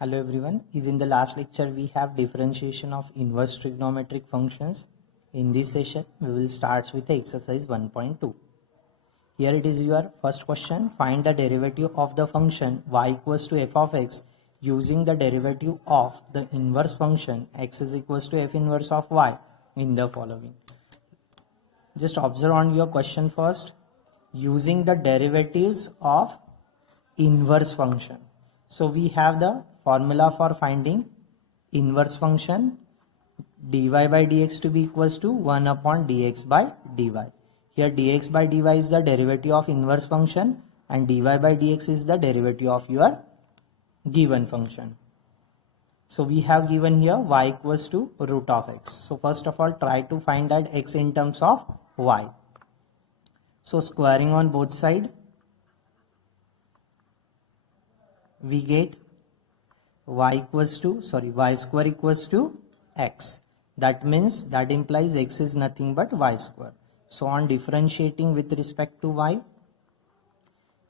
Hello everyone. In the last lecture we have differentiation of inverse trigonometric functions. In this session we will start with exercise 1.2. Here it is your first question. Find the derivative of the function y equals to f of x using the derivative of the inverse function x is equals to f inverse of y in the following. Just observe on your question first. Using the derivatives of inverse function. So we have the formula for finding inverse function dy by dx to be equals to 1 upon dx by dy. Here dx by dy is the derivative of inverse function and dy by dx is the derivative of your given function. So we have given here y equals to root of x. So first of all try to find that x in terms of y. So squaring on both sides, we get y square equals to x. That means that implies x is nothing but y square. So on differentiating with respect to y,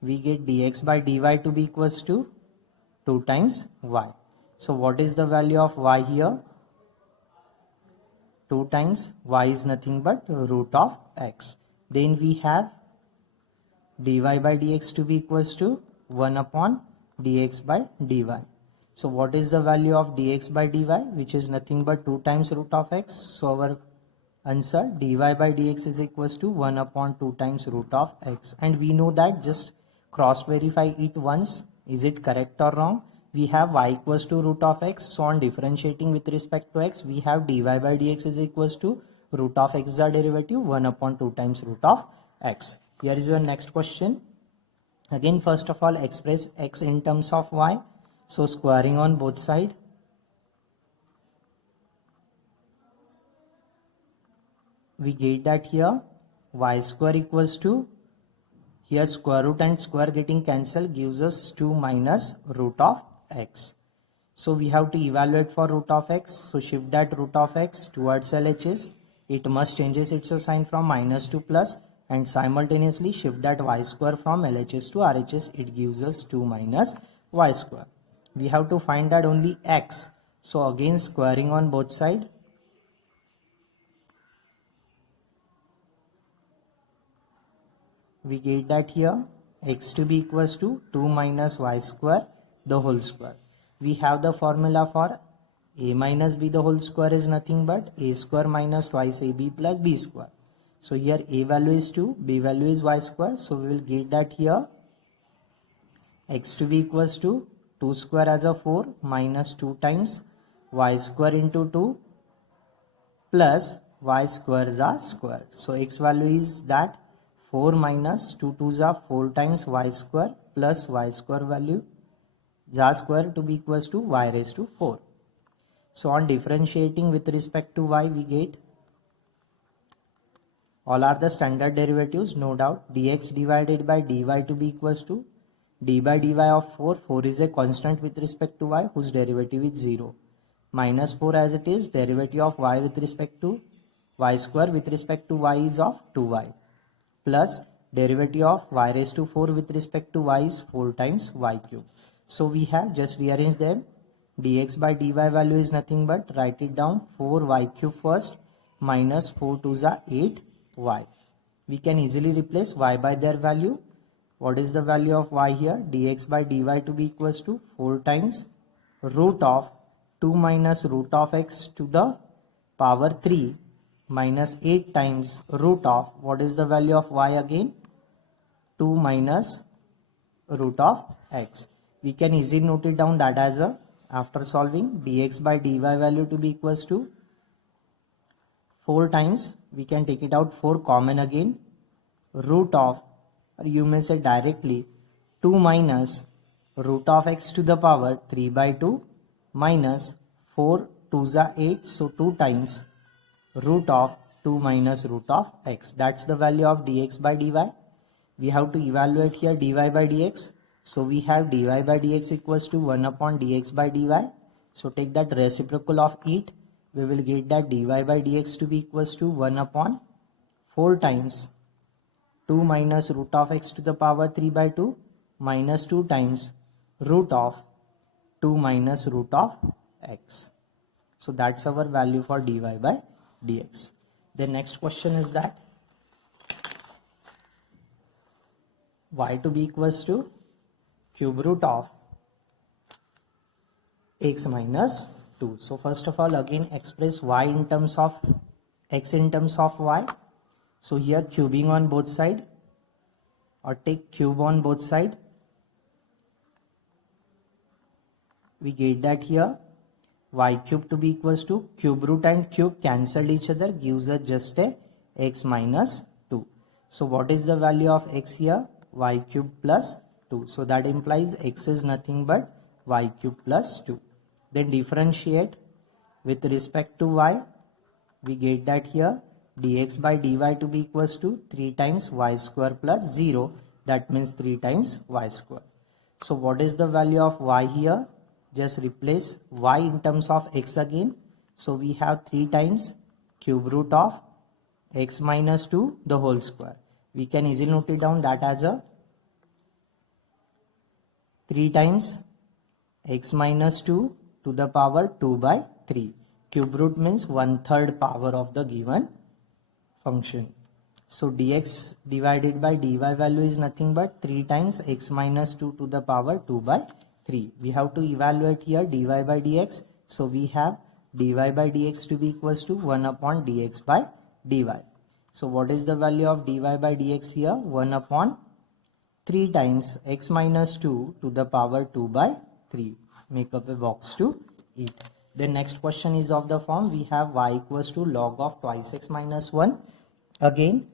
we get dx by dy to be equals to 2 times y. So what is the value of y here? 2 times y is nothing but root of x. Then we have dy by dx to be equals to 1 upon dx by dy. So what is the value of dx by dy, which is nothing but 2 times root of x. So our answer dy by dx is equals to 1 upon 2 times root of x. And we know that, just cross verify it once. Is it correct or wrong? We have y equals to root of x. So on differentiating with respect to x, we have dy by dx is equals to root of x is our derivative 1 upon 2 times root of x. Here is your next question. Again, first of all, express x in terms of y. So squaring on both sides, we get that here y square equals to, here square root and square getting cancelled gives us 2 minus root of x. So we have to evaluate for root of x. So shift that root of x towards LHS. It must changes its sign from minus to plus, and simultaneously shift that y square from LHS to RHS. It gives us 2 minus y square. We have to find that only x. So again squaring on both sides, we get that here x to be equals to 2 minus y square the whole square. We have the formula for a minus b the whole square is nothing but a square minus twice ab plus b square. So here a value is 2, b value is y square. So we will get that here x to be equals to 2 square as a 4 minus 2 times y square into 2 plus y square is a square. So x value is that 4 minus 2 2s are 4 times y square plus y square value za square to be equals to y raised to 4. So on differentiating with respect to y, we get all are the standard derivatives, no doubt. Dx divided by dy to be equals to d by dy of 4. 4 is a constant with respect to y whose derivative is 0. Minus 4 as it is, derivative of y with respect to y square with respect to y is of 2y. Plus derivative of y raised to 4 with respect to y is 4 times y cube. So we have just rearrange them. Dx by dy value is nothing but, write it down, 4y cube first minus 4 2s are 8y. We can easily replace y by their value. What is the value of y here? Dx by dy to be equals to 4 times root of 2 minus root of x to the power 3 minus 8 times root of, what is the value of y again? 2 minus root of x. We can easily note it down that as a, after solving, dx by dy value to be equals to 4 times, we can take it out 4 common again, root of, or you may say directly 2 minus root of x to the power 3 by 2 minus 4 2s are 8, so 2 times root of 2 minus root of x. That's the value of dx by dy. We have to evaluate here dy by dx. So we have dy by dx equals to 1 upon dx by dy. So take that reciprocal of it. We will get that dy by dx to be equals to 1 upon 4 times 2 minus root of x to the power 3 by 2 minus 2 times root of 2 minus root of x. So that's our value for dy by dx. The next question is that y to be equals to cube root of x minus 2. So first of all, again express y in terms of x in terms of y. So here cubing on both side, or take cube on both side. We get that here y cube to be equals to cube root and cube cancelled each other, gives us just a x minus 2. So what is the value of x here? Y cube plus 2. So that implies x is nothing but y cube plus 2. Then differentiate with respect to y. We get that here dx by dy to be equals to 3 times y square plus 0. That means 3 times y square. So what is the value of y here? Just replace y in terms of x again. So we have 3 times cube root of x minus 2 the whole square. We can easily note it down that as a 3 times x minus 2 to the power 2 by 3. Cube root means 1/3 power of the given function. So dx divided by dy value is nothing but 3 times x minus 2 to the power 2 by 3. We have to evaluate here dy by dx. So we have dy by dx to be equals to 1 upon dx by dy. So what is the value of dy by dx here? 1 upon 3 times x minus 2 to the power 2 by 3. Make up a box to it. The next question is of the form we have y equals to log of twice x minus 1. Again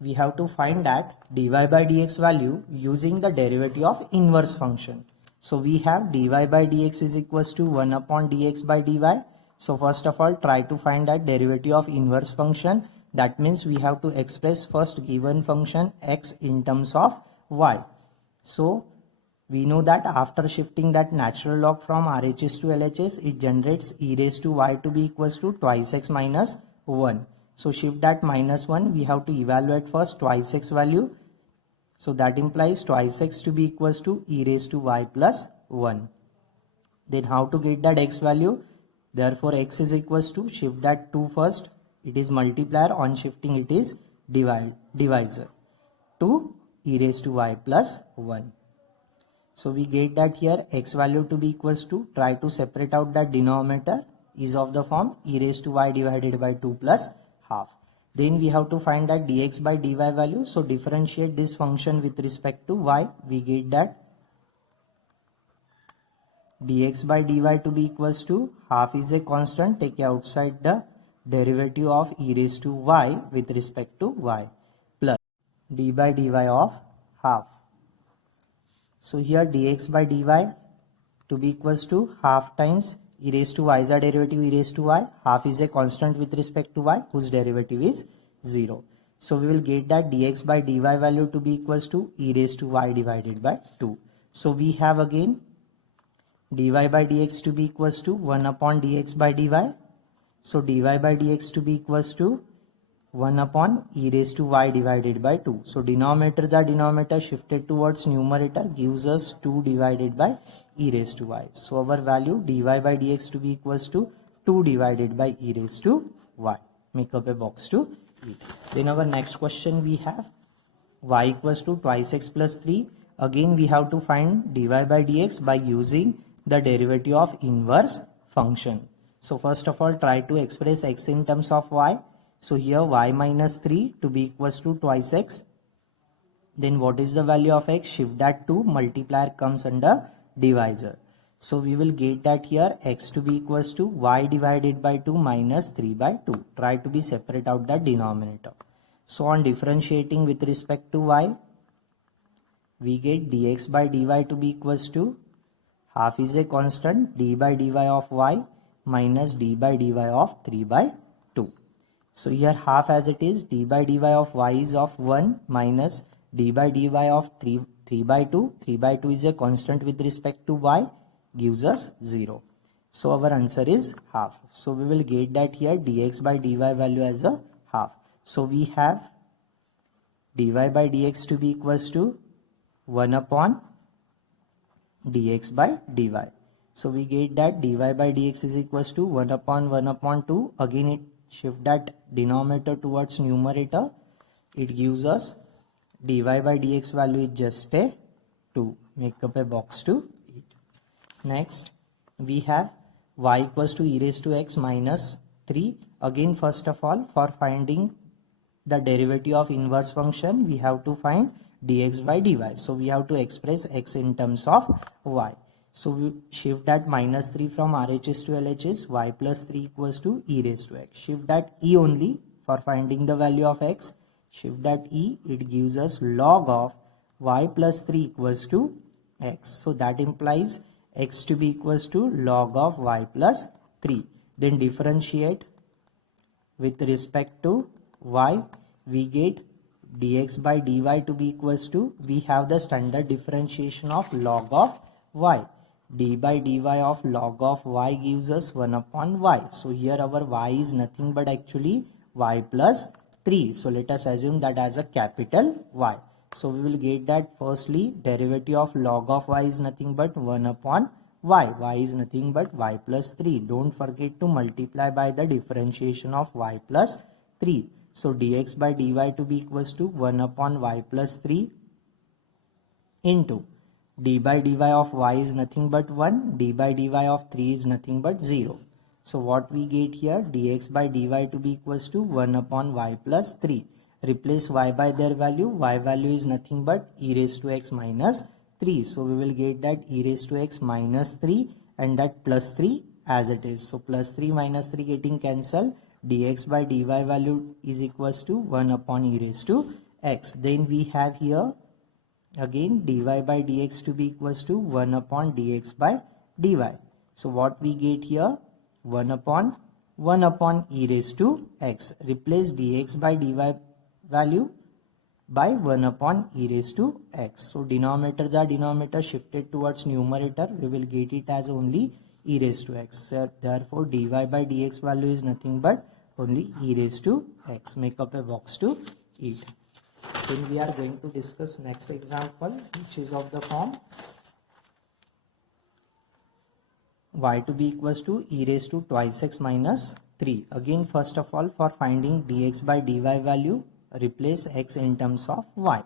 we have to find that dy by dx value using the derivative of inverse function. So we have dy by dx is equals to 1 upon dx by dy. So first of all try to find that derivative of inverse function. That means we have to express first given function x in terms of y. So we know that after shifting that natural log from RHS to LHS, it generates e raised to y to be equals to twice x minus 1. So shift that minus 1, we have to evaluate first twice x value. So that implies twice x to be equals to e raised to y plus 1. Then how to get that x value? Therefore x is equals to, shift that 2 first, it is multiplier, on shifting it is divisor, to e raised to y plus 1. So we get that here x value to be equals to, try to separate out that denominator, is of the form e raised to y divided by 2 plus half. Then we have to find that dx by dy value. So differentiate this function with respect to y. We get that dx by dy to be equals to, half is a constant, take outside the derivative of e raised to y with respect to y, plus d by dy of half. So here dx by dy to be equals to half times e raised to y is a derivative e raised to y, half is a constant with respect to y whose derivative is 0. So we will get that dx by dy value to be equals to e raised to y divided by 2. So we have again dy by dx to be equals to 1 upon dx by dy. So dy by dx to be equals to 1 upon e raised to y divided by 2. So denominators are denominator shifted towards numerator, gives us 2 divided by e raised to y. So our value dy by dx to be equals to 2 divided by e raised to y. Make up a box to it. Then our next question we have y equals to twice x plus 3. Again we have to find dy by dx by using the derivative of inverse function. So first of all try to express x in terms of y. So here y minus 3 to be equals to twice x. Then what is the value of x? Shift that 2, multiplier comes under divisor. So we will get that here x to be equals to y divided by 2 minus 3 by 2. Try to be separate out that denominator. So on differentiating with respect to y, we get dx by dy to be equals to, half is a constant, d by dy of y minus d by dy of 3 by 2. So here half as it is, d by dy of y is of 1 minus d by dy of 3 by 2. 3 by 2 is a constant with respect to y, gives us 0. So our answer is half. So we will get that here dx by dy value as a half. So we have dy by dx to be equals to 1 upon dx by dy. So we get that dy by dx is equals to 1 upon 1 upon 2. Again it shift that denominator towards numerator. It gives us dy by dx value is just a 2. Make up a box to it. Next we have y equals to e raised to x minus 3. Again, first of all, for finding the derivative of inverse function, we have to find dx by dy. So we have to express x in terms of y. So we shift that minus 3 from RHS to LHS. Y plus 3 equals to e raised to x. Shift that e only for finding the value of x. Shift that e. It gives us log of y plus 3 equals to x. So that implies x to be equals to log of y plus 3. Then differentiate with respect to y. We get dx by dy to be equals to, we have the standard differentiation of log of y. D by dy of log of y gives us 1 upon y. So here our y is nothing but actually y plus 3. So let us assume that as a capital Y. So we will get that firstly derivative of log of y is nothing but 1 upon y. Y is nothing but y plus 3. Don't forget to multiply by the differentiation of y plus 3. So dx by dy to be equals to 1 upon y plus 3 into d by dy of y is nothing but 1. D by dy of 3 is nothing but 0. So what we get here, dx by dy to be equals to 1 upon y plus 3. Replace y by their value. Y value is nothing but e raised to x minus 3. So we will get that e raised to x minus 3 and that plus 3 as it is. So plus 3 minus 3 getting cancelled. Dx by dy value is equals to 1 upon e raised to x. Then we have here again dy by dx to be equals to 1 upon dx by dy. So what we get here, 1 upon e raised to x. Replace dx by dy value by 1 upon e raised to x. So denominators are denominator shifted towards numerator. We will get it as only e raised to x. So therefore dy by dx value is nothing but only e raised to x. Make up a box to it. Then we are going to discuss next example, which is of the form y to be equals to e raised to twice x minus 3. Again, first of all, for finding dx by dy value, replace x in terms of y.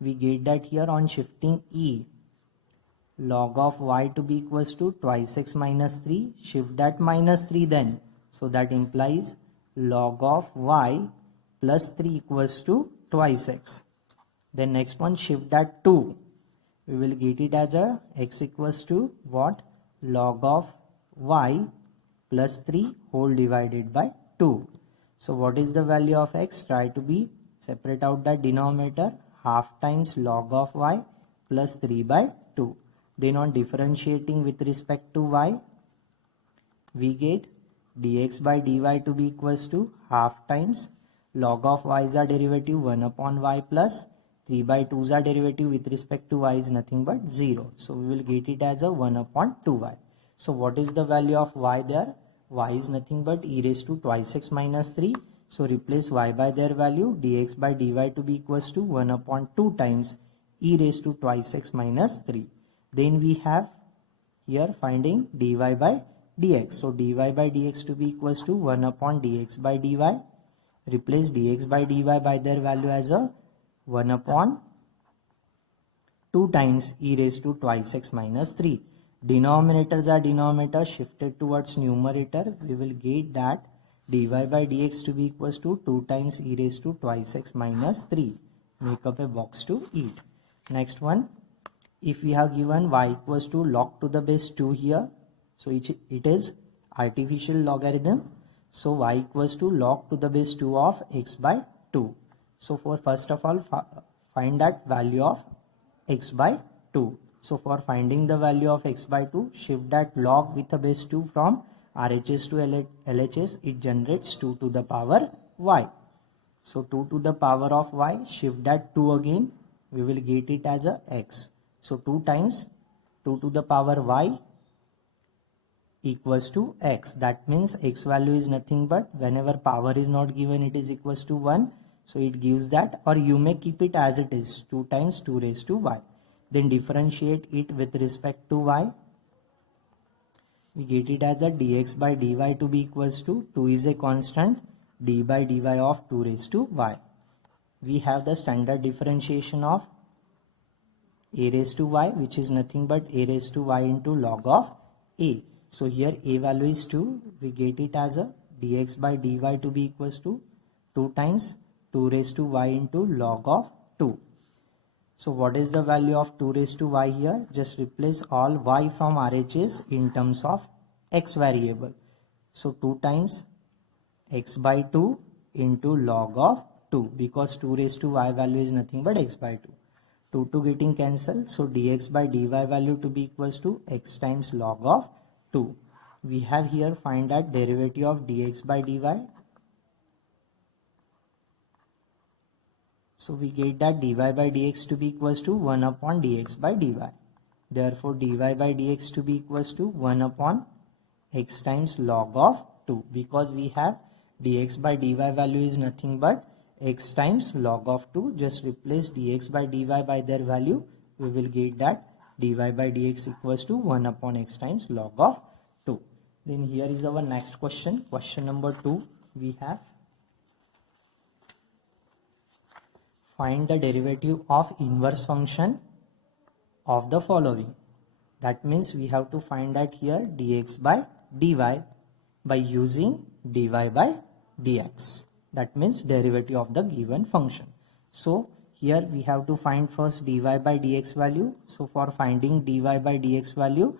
We get that here on shifting e, log of y to be equals to twice x minus 3. Shift that minus 3 then. So that implies log of y plus 3 equals to twice x. Then next one, shift that 2. We will get it as a x equals to what? Log of y plus 3 whole divided by 2. So what is the value of x? Try to be separate out that denominator. Half times log of y plus 3 by 2. Then on differentiating with respect to y, we get dx by dy to be equals to half times log of y is our derivative 1 upon y plus 3 by 2 is our derivative with respect to y is nothing but 0. So we will get it as a 1 upon 2y. So what is the value of y there? Y is nothing but e raised to twice x minus 3. So replace y by their value. Dx by dy to be equals to 1 upon 2 times e raised to twice x minus 3. Then we have here finding dy by dx. So dy by dx to be equals to 1 upon dx by dy. Replace dx by dy by their value as a 1 upon 2 times e raised to twice x minus 3. Denominators are denominator shifted towards numerator. We will get that dy by dx to be equals to 2 times e raised to twice x minus 3. Make up a box to it. Next one, if we have given y equals to log to the base 2 here, so it is artificial logarithm. So y equals to log to the base 2 of x by 2. So for first of all, find that value of x by 2. So for finding the value of x by 2, shift that log with a base 2 from RHS to LHS. It generates 2 to the power y. So 2 to the power of y, shift that 2 again. We will get it as a x. So 2 times 2 to the power y equals to x. That means x value is nothing but whenever power is not given, it is equals to 1. So it gives that, or you may keep it as it is, 2 times 2 raised to y. Then differentiate it with respect to y. we get it as a dx by dy to be equals to 2 is a constant, d by dy of 2 raised to y. We have the standard differentiation of a raised to y, which is nothing but a raised to y into log of a. So here a value is 2, we get it as a dx by dy to be equals to 2 times 2 raised to y into log of 2. So what is the value of 2 raised to y here? Just replace all y from RHS in terms of x variable. So 2 times x by 2 into log of 2, because 2 raised to y value is nothing but x by 2. 2 getting cancelled, so dx by dy value to be equals to x times log of 2. We have here find that derivative of dx by dy. So we get that dy by dx to be equals to 1 upon dx by dy. Therefore dy by dx to be equals to 1 upon x times log of 2, because we have dx by dy value is nothing but x times log of 2. Just replace dx by dy by their value. We will get that dy by dx equals to 1 upon x times log of 2. Then here is our next question. Question number 2. We have find the derivative of inverse function of the following. That means we have to find that here dx by dy by using dy by dx. That means derivative of the given function. So here we have to find first dy by dx value. So for finding dy by dx value,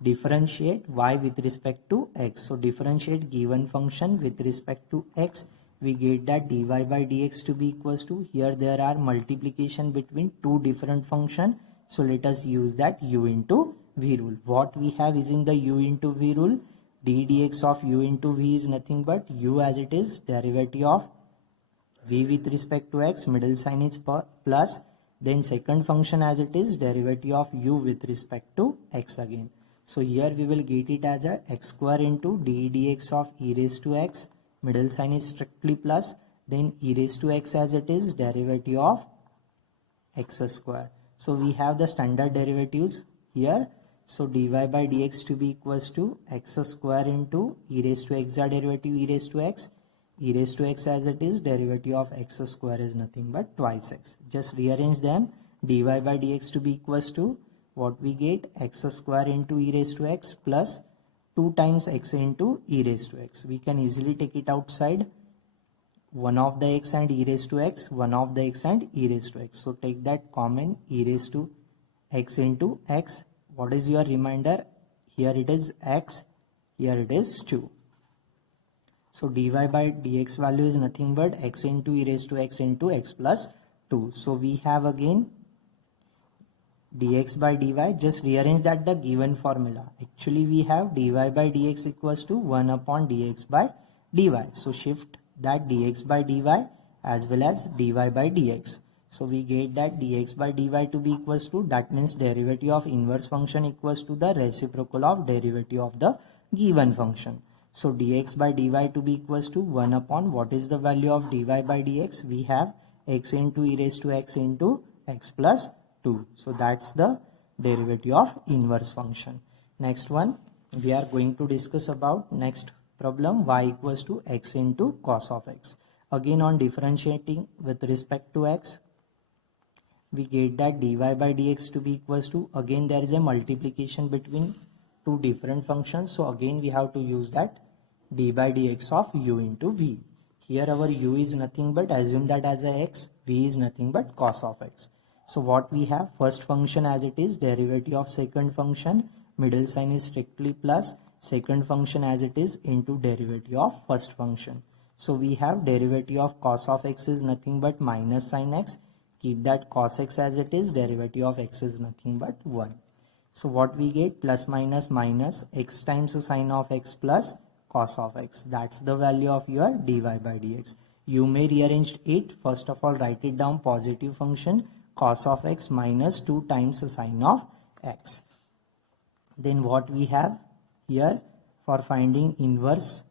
differentiate y with respect to x. So differentiate given function with respect to x. We get that dy by dx to be equals to, here there are multiplication between two different functions. So let us use that u into v rule. What we have is in the u into v rule, d dx of u into v is nothing but u as it is, derivative of v with respect to x, middle sign is plus, then second function as it is, derivative of u with respect to x again. So here we will get it as a x square into d dx of e raised to x, middle sign is strictly plus, then e raised to x as it is, derivative of x square. So we have the standard derivatives here. So dy by dx to be equals to x square into e raised to x are derivative e raised to x as it is, derivative of x square is nothing but twice x. Just rearrange them. Dy by dx to be equals to what we get, x square into e raised to x plus 2 times x into e raised to x. We can easily take it outside. 1 of the x and e raised to x, 1 of the x and e raised to x. So take that common, e raised to x into x. What is your remainder? Here it is x, here it is 2. So dy by dx value is nothing but x into e raised to x into x plus 2. So we have again dx by dy. Just rearrange that the given formula. Actually we have dy by dx equals to 1 upon dx by dy. So shift that dx by dy as well as dy by dx. So we get that dx by dy to be equals to, that means derivative of inverse function equals to the reciprocal of derivative of the given function. So dx by dy to be equals to 1 upon, what is the value of dy by dx? We have x into e raised to x into x plus 2. So that's the derivative of inverse function. Next one, we are going to discuss about next problem, y equals to x into cos of x. Again on differentiating with respect to x, we get that dy by dx to be equals to, again there is a multiplication between two different functions. So again we have to use that d by dx of u into v. Here our u is nothing but, assume that as a x, v is nothing but cos of x. So what we have, first function as it is, derivative of second function, middle sign is strictly plus, second function as it is into derivative of first function. So we have derivative of cos of x is nothing but minus sin x. Keep that cos x as it is, derivative of x is nothing but 1. So what we get, plus minus minus x times sin of x plus cos of x. That's the value of your dy by dx. You may rearrange it. First of all, write it down, positive function cos of x minus 2 times the sin of x. Then what we have here, for finding inverse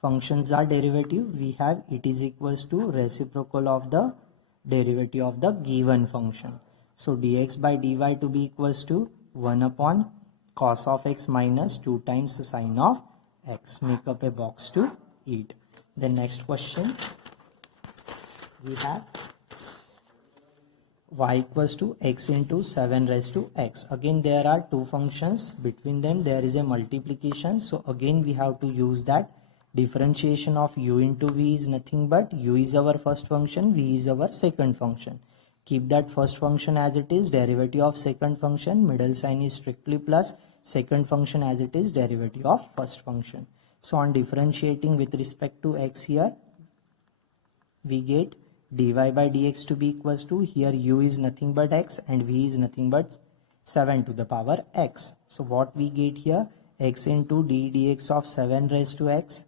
functions are derivative, we have it is equals to reciprocal of the derivative of the given function. So dx by dy to be equals to 1 upon cos of x minus 2 times the sine of x. Make up a box to eat. The next question we have y equals to x into 7 raised to x. Again there are two functions, between them there is a multiplication, so again we have to use that differentiation of u into v is nothing but u is our first function, v is our second function. Keep that first function as it is, derivative of second function, middle sign is strictly plus, second function as it is, derivative of first function. So on differentiating with respect to x here, we get dy by dx to be equals to, here u is nothing but x and v is nothing but 7 to the power x. So what we get here, x into d dx of 7 raised to x,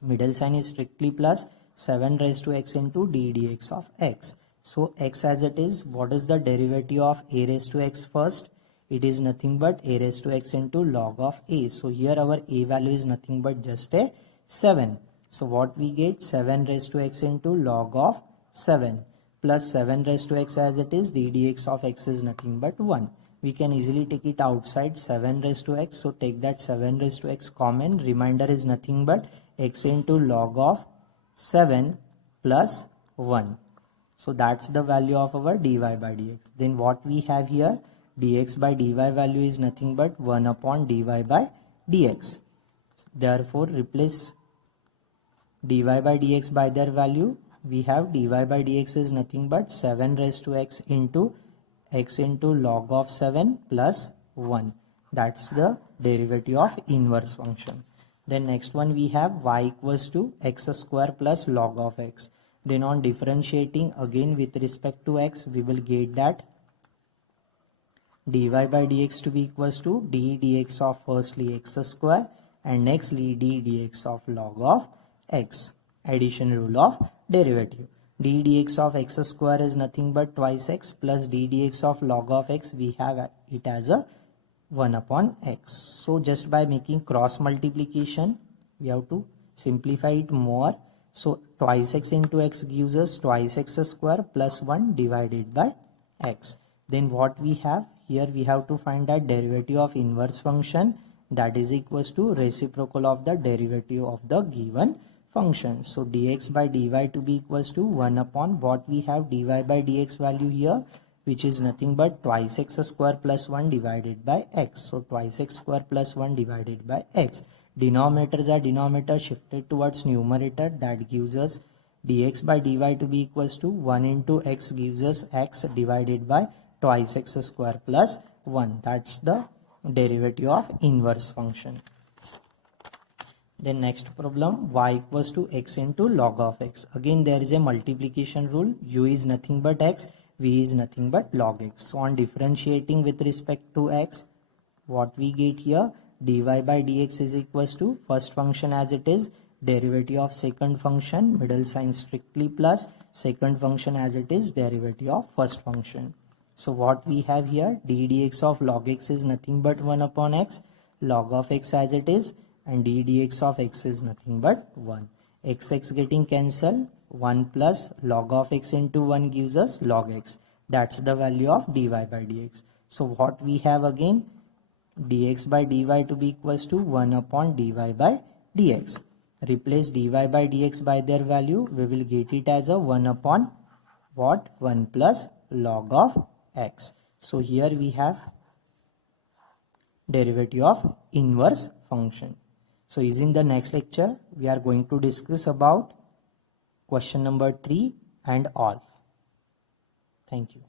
middle sign is strictly plus, 7 raised to x into d dx of x. So x as it is, what is the derivative of a raised to x first? It is nothing but a raised to x into log of a. So here our a value is nothing but just a 7. So what we get, 7 raised to x into log of 7 plus 7 raised to x as it is, d dx of x is nothing but 1. We can easily take it outside, 7 raised to x. So take that 7 raised to x common, remainder is nothing but x into log of 7 plus 1. So that's the value of our dy by dx. Then what we have here, dx by dy value is nothing but 1 upon dy by dx. Therefore replace dy by dx by their value. We have dy by dx is nothing but 7 raised to x into log of 7 plus 1. That's the derivative of inverse function. Then next one we have y equals to x square plus log of x. Then on differentiating again with respect to x, we will get that dy by dx to be equals to d dx of firstly x square and nextly d dx of log of x. Addition rule of derivative. d dx of x square is nothing but twice x plus d dx of log of x, we have it as a 1 upon x. So just by making cross multiplication, we have to simplify it more. So twice x into x gives us twice x square plus 1 divided by x. Then what we have here, we have to find that derivative of inverse function, that is equals to reciprocal of the derivative of the given function. So dx by dy to be equals to 1 upon what we have, dy by dx value here, which is nothing but twice x square plus 1 divided by x. So twice x square plus 1 divided by x. Denominators are denominator shifted towards numerator, that gives us dx by dy to be equals to 1 into x gives us x divided by twice x square plus 1. That's the derivative of inverse function. Then next problem, y equals to x into log of x. Again there is a multiplication rule, u is nothing but x, v is nothing but log x. So on differentiating with respect to x, what we get here, dy by dx is equals to first function as it is, derivative of second function, middle sign strictly plus, second function as it is, derivative of first function. So what we have here, d dx of log x is nothing but 1 upon x, log of x as it is, and d dx of x is nothing but 1. X getting cancelled, 1 plus log of x into 1 gives us log x. That's the value of dy by dx. So what we have again, dx by dy to be equals to 1 upon dy by dx. Replace dy by dx by their value, we will get it as a 1 upon what, 1 plus log of x. So here we have derivative of inverse function. So in the next lecture, we are going to discuss about question number 3 and all. Thank you.